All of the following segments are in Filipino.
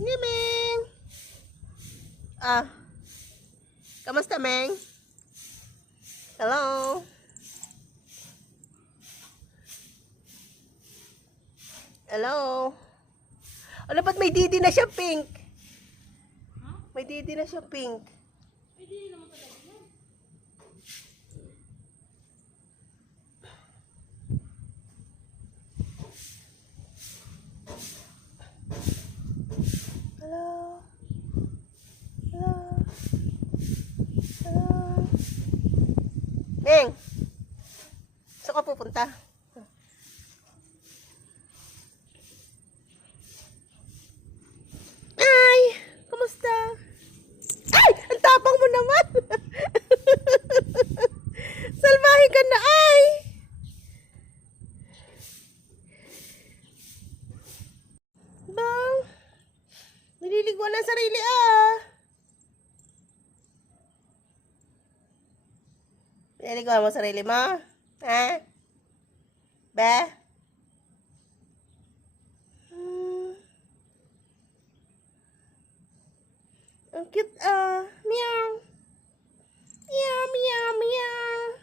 Ni Meng. Ah. Kamusta, Meng? Hello. Hello. Ano ba't may didi na siya pink? May didi na siya pink. May didi naman talaga yan. Hello. Hello. Hello. Meng. Saan ka pupunta? Ay! Kamusta? Ay! Ang tapang mo naman! Salbahe ka na, ay! Bang! Nililiguan ng sarili, ah! Nililiguan mo sarili mo? Ha? Ba? Ang cute, ah. Meow. Meow, meow, meow.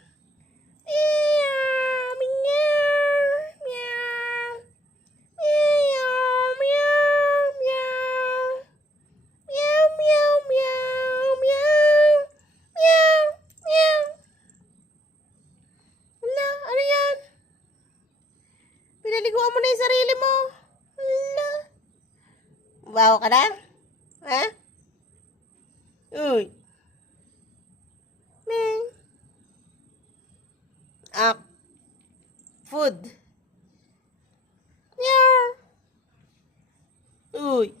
Meow, meow, meow. Meow, meow, meow. Meow, meow, meow, meow. Meow, meow. Hala, ano yan? Pinaliguan mo na yung sarili mo. Hala. Baho ka na? Ha? Uy. Meng. Ah. Food. Yeah. Uy.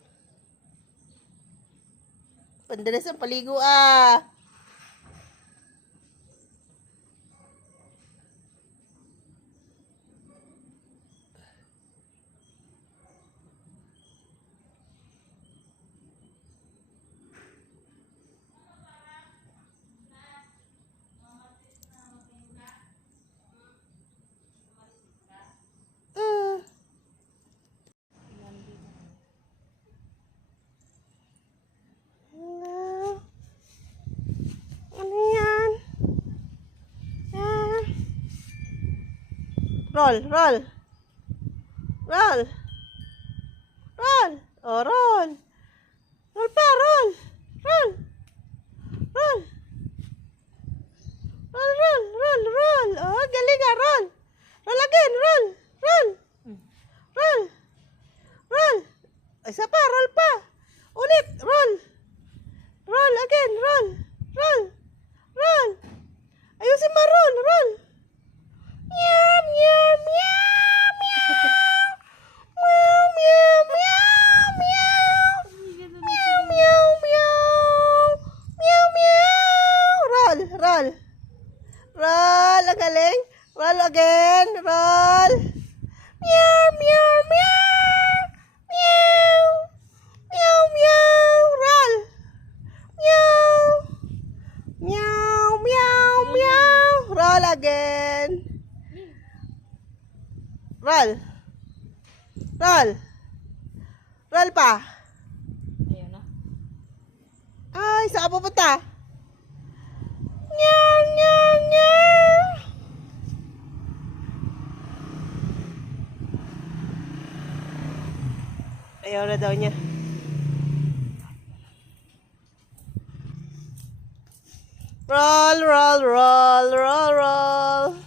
Pandalas ang paligo, ah. Roll, roll. Roll. Roll. Oh, roll. Roll pa, roll. Roll. Roll. Roll, roll, roll, roll. Oh, galing ah, roll. Roll again, roll. Roll. Roll. Roll. Isa pa, roll pa. Ulit, roll. Roll again, roll. Roll. Roll. Ayusin mo, roll, roll. Meow, meow, meow, meow. Meow, meow, meow, meow. Meow, meow, meow. Meow, meow. Roll, roll. Roll, ang galing. Roll again, roll. Meow, meow, meow. Meow. Meow, meow. Roll. Meow. Meow, meow, meow. Roll again. Roll. Roll. Roll pa. Ayaw na. Ay, saan ka pupunta? Nyaw, nyaw, nyaw. Ayaw na daw niya. Roll, roll, roll, roll, roll.